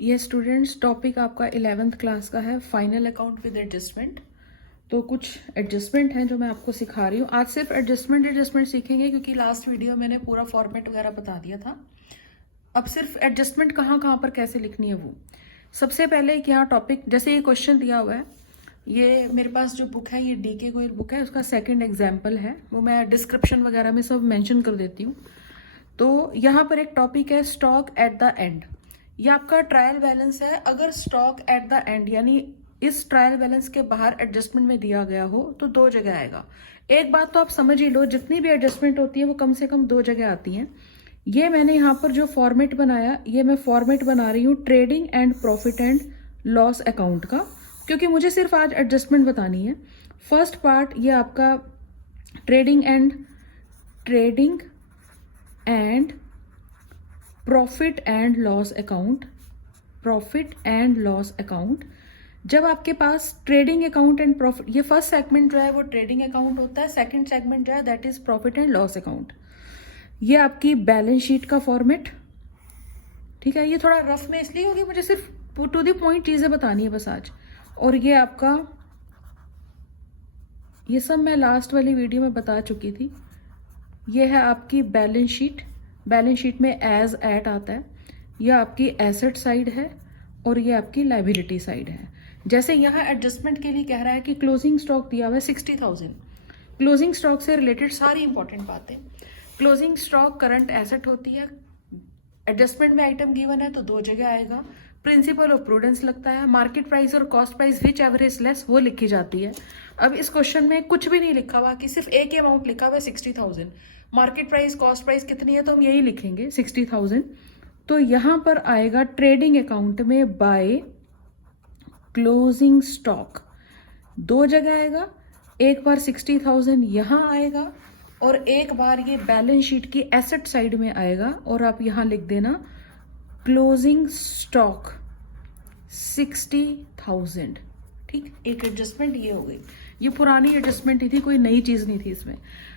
ये students topic आपका 11th class का है, फाइनल अकाउंट विद एडजस्टमेंट। तो कुछ एडजस्टमेंट हैं जो मैं आपको सिखा रही हूँ। आज सिर्फ एडजस्टमेंट सीखेंगे क्योंकि लास्ट वीडियो मैंने पूरा फॉर्मेट वगैरह बता दिया था। अब सिर्फ एडजस्टमेंट कहाँ कहाँ पर कैसे लिखनी है वो। सबसे पहले एक यहाँ टॉपिक, जैसे ये क्वेश्चन दिया हुआ है, ये मेरे पास जो बुक है ये DK गोयल बुक है, उसका सेकेंड एग्जाम्पल है, वो मैं डिस्क्रिप्शन वगैरह में सब मेंशन कर देती हूँ। तो यहाँ पर एक टॉपिक है स्टॉक एट द एंड। ये आपका ट्रायल बैलेंस है। अगर स्टॉक एट द एंड यानी इस ट्रायल बैलेंस के बाहर एडजस्टमेंट में दिया गया हो तो दो जगह आएगा। एक बात तो आप समझ ही लो, जितनी भी एडजस्टमेंट होती है वो कम से कम दो जगह आती हैं। ये मैंने यहाँ पर जो फॉर्मेट बनाया, ये मैं फॉर्मेट बना रही हूँ trading and profit and loss account का, क्योंकि मुझे सिर्फ आज एडजस्टमेंट बतानी है। फर्स्ट पार्ट ये आपका trading and profit and loss account. जब आपके पास ट्रेडिंग अकाउंट एंड प्रॉफिट, ये फर्स्ट सेगमेंट जो है वो ट्रेडिंग अकाउंट होता है, सेकंड सेगमेंट जो है that is profit and loss account. ये आपकी बैलेंस शीट का फॉर्मेट, ठीक है। ये थोड़ा रफ में इसलिए होगी, मुझे सिर्फ टू द पॉइंट चीजें बतानी है बस आज। और ये आपका, ये सब मैं लास्ट वाली वीडियो में बता चुकी थी। ये है आपकी बैलेंस शीट। बैलेंस शीट में एज एट आता है। यह आपकी एसेट साइड है और ये आपकी लाइबिलिटी साइड है। जैसे यहाँ एडजस्टमेंट के लिए कह रहा है कि क्लोजिंग स्टॉक दिया हुआ है 60,000। क्लोजिंग स्टॉक से रिलेटेड सारी इंपॉर्टेंट बातें। क्लोजिंग स्टॉक करंट एसेट होती है। एडजस्टमेंट में आइटम गिवन है तो दो जगह आएगा। प्रिंसिपल और प्रूडेंस लगता है। मार्केट प्राइस और cost price which average less वो लिखी जाती है। अब इस क्वेश्चन में कुछ भी नहीं लिखा हुआ कि सिर्फ एक ही अमाउंट लिखा हुआ है 60,000। मार्केट प्राइस कॉस्ट प्राइस कितनी है तो हम यही लिखेंगे 60,000। तो यहां पर आएगा ट्रेडिंग अकाउंट में बाय क्लोजिंग स्टॉक, दो जगह आएगा। एक बार 60,000 यहां आएगा और एक बार ये बैलेंस शीट की एसेट साइड में आएगा और आप यहां लिख देना क्लोजिंग स्टॉक 60,000। ठीक, एक एडजस्टमेंट ये हो गई। ये पुरानी एडजस्टमेंट ही थी, कोई नई चीज नहीं थी इसमें।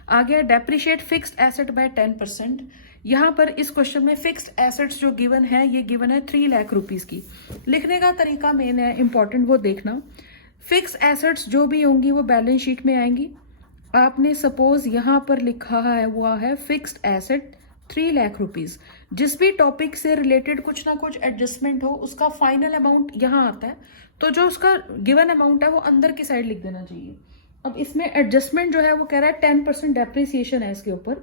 आ गया डेप्रिशिएट फिक्स्ड एसेट बाय 10%। यहां पर इस क्वेश्चन में फिक्स्ड एसेट्स जो गिवन है, ये गिवन है 3 लाख रुपीज की। लिखने का तरीका मेन है, इंपॉर्टेंट, वो देखना। फिक्स्ड एसेट्स जो भी होंगी वो बैलेंस शीट में आएंगी। आपने सपोज यहां पर लिखा है हुआ है फिक्स्ड एसेट 3 लाख रुपीज। जिस भी टॉपिक से रिलेटेड कुछ ना कुछ एडजस्टमेंट हो उसका फाइनल अमाउंट यहां आता है, तो जो उसका गिवन अमाउंट है वो अंदर की साइड लिख देना चाहिए। अब इसमें एडजस्टमेंट जो है वो कह रहा है 10% डेप्रिसिएशन है इसके ऊपर,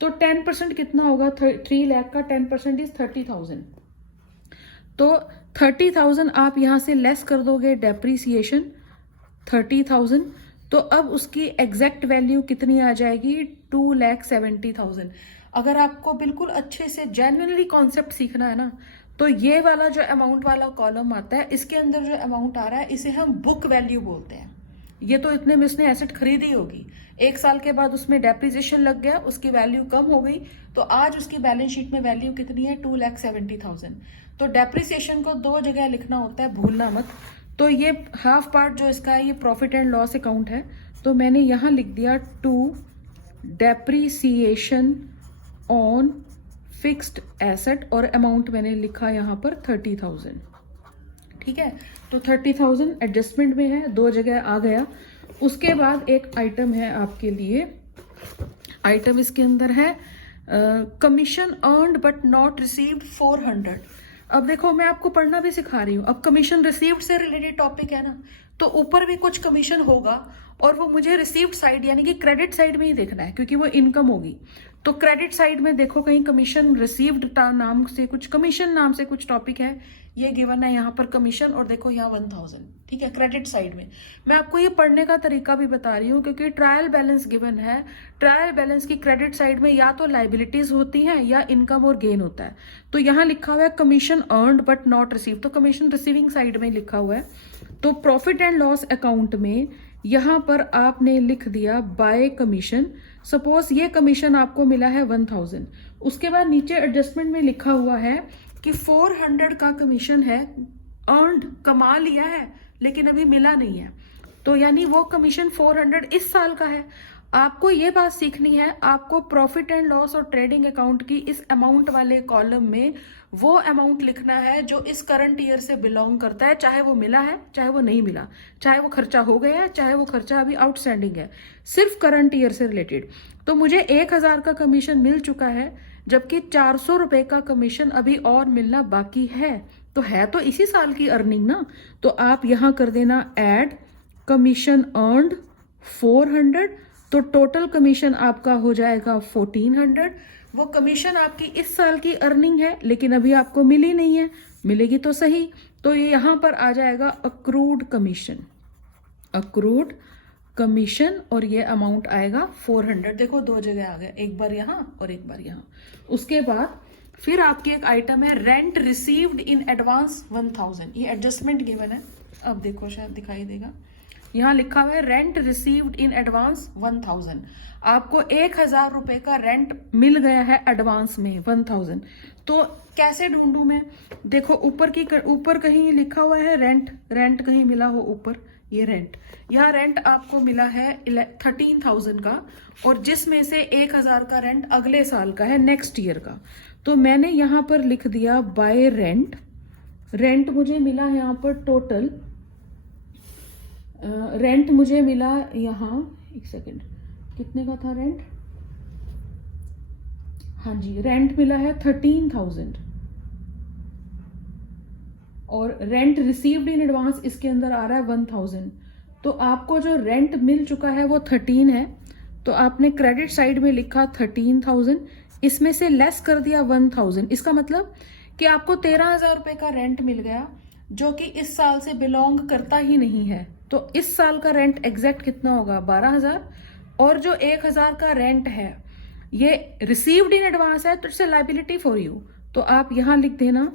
तो 10% कितना होगा? 3 लाख का 10% इज 30,000। तो 30,000 आप यहां से लेस कर दोगे डेप्रिसिएशन 30,000, तो अब उसकी एग्जैक्ट वैल्यू कितनी आ जाएगी? 2,70,000। अगर आपको बिल्कुल अच्छे से जेन्युइनली कॉन्सेप्ट सीखना है ना, तो ये वाला जो अमाउंट वाला कॉलम आता है, इसके अंदर जो अमाउंट आ रहा है इसे हम बुक वैल्यू बोलते हैं। ये तो इतने में उसने एसेट खरीदी होगी, 1 साल के बाद उसमें डेप्रिसिएशन लग गया, उसकी वैल्यू कम हो गई, तो आज उसकी बैलेंस शीट में वैल्यू कितनी है? 2,70,000। तो डेप्रिसिएशन को दो जगह लिखना होता है, भूलना मत। तो ये हाफ पार्ट जो इसका है ये प्रॉफिट एंड लॉस अकाउंट है, तो मैंने यहां लिख दिया to depreciation on fixed asset और अमाउंट मैंने लिखा यहां पर 30,000। ठीक है, तो 30,000 एडजस्टमेंट में है, दो जगह आ गया। उसके बाद एक आइटम है आपके लिए, आइटम इसके अंदर है commission earned but not received 400। अब देखो मैं आपको पढ़ना भी सिखा रही हूँ। अब कमीशन रिसीव्ड से रिलेटेड टॉपिक है ना, तो ऊपर भी कुछ कमीशन होगा और वो मुझे रिसीव्ड साइड यानी कि क्रेडिट साइड में ही देखना है, क्योंकि वो इनकम होगी। तो क्रेडिट साइड में देखो कहीं कमीशन रिसीव्ड नाम से कुछ, कमीशन नाम से कुछ टॉपिक है, ये गिवन है यहाँ पर कमीशन, और देखो यहाँ 1,000। ठीक है, क्रेडिट साइड में। मैं आपको ये पढ़ने का तरीका भी बता रही हूँ क्योंकि ट्रायल बैलेंस गिवन है। ट्रायल बैलेंस की क्रेडिट साइड में या तो लाइबिलिटीज होती हैं या इनकम और गेन होता है। तो यहाँ लिखा हुआ है commission earned but not receive, तो कमीशन रिसीविंग साइड में लिखा हुआ है। तो प्रॉफिट एंड लॉस अकाउंट में यहां पर आपने लिख दिया बाय कमीशन। सपोज ये कमीशन आपको मिला है 1,000, उसके बाद नीचे एडजस्टमेंट में लिखा हुआ है कि 400 का कमीशन है, अर्नड, कमा लिया है लेकिन अभी मिला नहीं है, तो यानी वो कमीशन 400 इस साल का है। आपको ये बात सीखनी है, आपको प्रॉफिट एंड लॉस और ट्रेडिंग अकाउंट की इस अमाउंट वाले कॉलम में वो अमाउंट लिखना है जो इस करंट ईयर से बिलोंग करता है, चाहे वो मिला है चाहे वो नहीं मिला, चाहे वो खर्चा हो गया है चाहे वो खर्चा अभी आउटस्टैंडिंग है, सिर्फ करंट ईयर से रिलेटेड। तो मुझे 1000 का कमीशन मिल चुका है, जबकि 400 रुपए का कमीशन अभी और मिलना बाकी है, तो है तो इसी साल की अर्निंग ना। तो आप यहां कर देना ऐड कमीशन अर्नड 400, तो टोटल कमीशन आपका हो जाएगा 1400। वो कमीशन आपकी इस साल की अर्निंग है, लेकिन अभी आपको मिली नहीं है, मिलेगी तो सही। तो ये यहां पर आ जाएगा अक्रूड कमीशन, अक्रूड कमीशन, और ये अमाउंट आएगा 400। देखो दो जगह आ गया, एक बार यहां और एक बार यहां। उसके बाद फिर आपकी एक आइटम है रेंट रिसीव्ड इन एडवांस 1000, ये एडजस्टमेंट गिवन है, अब देखो शायद दिखाई देगा, यहाँ लिखा हुआ है रेंट रिसीव्ड इन एडवांस 1000। आपको 1000 रुपए का रेंट मिल गया है एडवांस में 1000। तो कैसे ढूंढूं मैं? देखो ऊपर कहीं लिखा हुआ है रेंट, रेंट कहीं मिला हो ऊपर, ये रेंट, यहाँ रेंट आपको मिला है 13,000 का, और जिसमें से 1000 का रेंट अगले साल का है, नेक्स्ट ईयर का। तो मैंने यहाँ पर लिख दिया बाय रेंट, रेंट मुझे मिला है यहाँ पर टोटल, रेंट मुझे मिला यहाँ, एक सेकेंड, कितने का था रेंट? हाँ जी, रेंट मिला है 13,000, और रेंट रिसीव्ड इन एडवांस इसके अंदर आ रहा है 1000। तो आपको जो रेंट मिल चुका है वो 13 है, तो आपने क्रेडिट साइड में लिखा 13,000, इसमें से लेस कर दिया 1000। इसका मतलब कि आपको 13,000 रुपए का रेंट मिल गया, जो कि इस साल से बिलोंग करता ही नहीं है। तो इस साल का रेंट एग्जैक्ट कितना होगा? 12,000। और जो 1000 का रेंट है ये रिसीव्ड इन एडवांस है, तो it's a liability for you. तो आप यहां लिख देना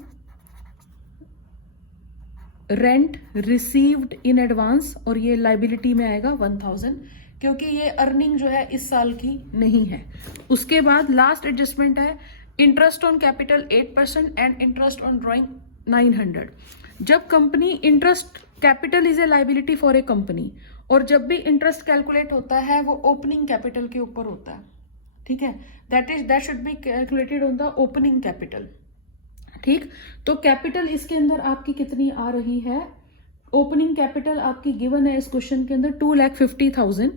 रेंट रिसीव्ड इन एडवांस, और ये लाइबिलिटी में आएगा 1000, क्योंकि ये अर्निंग जो है इस साल की नहीं है। उसके बाद लास्ट एडजस्टमेंट है interest on capital 8% and interest on drawing 900। जब company interest, capital is a liability for a company, और जब भी इंटरेस्ट कैलकुलेट होता है वो ओपनिंग कैपिटल के ऊपर होता है, ठीक है, that should be calculated on the opening capital. ठीक, तो कैपिटल इसके अंदर आपकी कितनी आ रही है? ओपनिंग कैपिटल आपकी गिवन है इस क्वेश्चन के अंदर 2,50,000।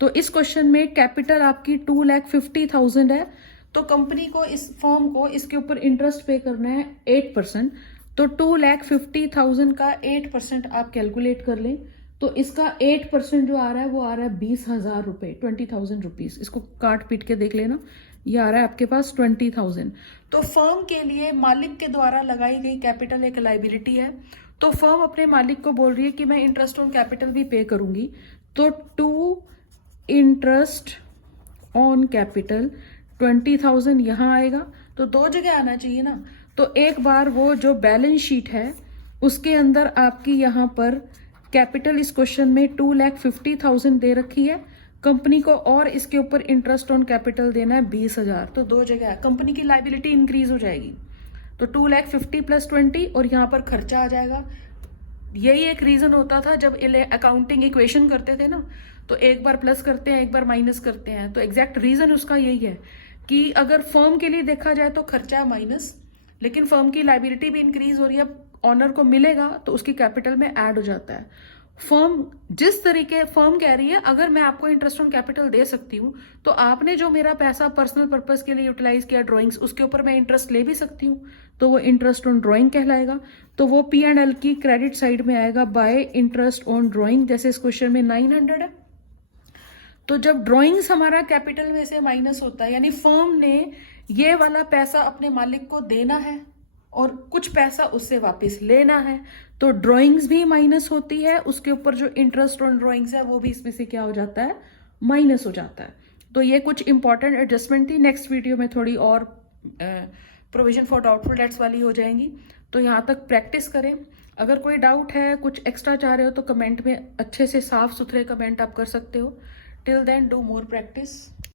तो इस क्वेश्चन में कैपिटल आपकी 2,50,000 है, तो कंपनी को, इस फर्म को इसके ऊपर इंटरेस्ट पे करना है 8%। तो 2,50,000 का 8% आप कैलकुलेट कर लें, तो इसका 8% जो आ रहा है वो आ रहा है 20,000 रुपए, 20,000 रुपीज। इसको काट पीट के देख लेना, ये आ रहा है आपके पास 20,000। तो फर्म के लिए मालिक के द्वारा लगाई गई कैपिटल एक लाइबिलिटी है, तो फर्म अपने मालिक को बोल रही है कि मैं इंटरेस्ट ऑन कैपिटल भी पे करूंगी। तो टू इंटरेस्ट ऑन कैपिटल 20,000 यहां आएगा, तो दो जगह आना चाहिए ना। तो एक बार वो जो बैलेंस शीट है उसके अंदर आपकी यहां पर कैपिटल इस क्वेश्चन में 2,50,000 दे रखी है, कंपनी को और इसके ऊपर इंटरेस्ट ऑन कैपिटल देना है 20,000। तो दो जगह कंपनी की लाइबिलिटी इंक्रीज हो जाएगी। तो 2,50,000 प्लस 20, और यहाँ पर खर्चा आ जाएगा। यही एक रीजन होता था जब अकाउंटिंग इक्वेशन करते थे ना, तो एक बार प्लस करते हैं एक बार माइनस करते हैं। तो एग्जैक्ट रीजन उसका यही है कि अगर फर्म के लिए देखा जाए तो खर्चा माइनस, लेकिन फर्म की लाइबिलिटी भी इंक्रीज हो रही है, ऑनर को मिलेगा तो उसकी कैपिटल में ऐड हो जाता है। फर्म जिस तरीके, फर्म कह रही है अगर मैं आपको इंटरेस्ट ऑन कैपिटल दे सकती हूँ तो आपने जो मेरा पैसा पर्सनल पर्पस के लिए यूटिलाइज किया ड्राइंग्स, उसके ऊपर मैं इंटरेस्ट ले भी सकती हूँ, तो वो इंटरेस्ट ऑन ड्राइंग कहलाएगा। तो वो P&L की क्रेडिट साइड में आएगा बाय इंटरेस्ट ऑन ड्राइंग, जैसे इस क्वेश्चन में 900 है। तो जब ड्राइंग्स हमारा कैपिटल में से माइनस होता है, यानी फर्म ने ये वाला पैसा अपने मालिक को देना है और कुछ पैसा उससे वापस लेना है, तो ड्राइंग्स भी माइनस होती है, उसके ऊपर जो इंटरेस्ट ऑन ड्राइंग्स है वो भी इसमें से क्या हो जाता है? माइनस हो जाता है। तो ये कुछ इंपॉर्टेंट एडजस्टमेंट थी। नेक्स्ट वीडियो में थोड़ी और प्रोविजन फॉर डाउटफुल डेट्स वाली हो जाएंगी, तो यहाँ तक प्रैक्टिस करें। अगर कोई डाउट है, कुछ एक्स्ट्रा चाह रहे हो तो कमेंट में अच्छे से साफ सुथरे कमेंट आप कर सकते हो। Till then do more practice.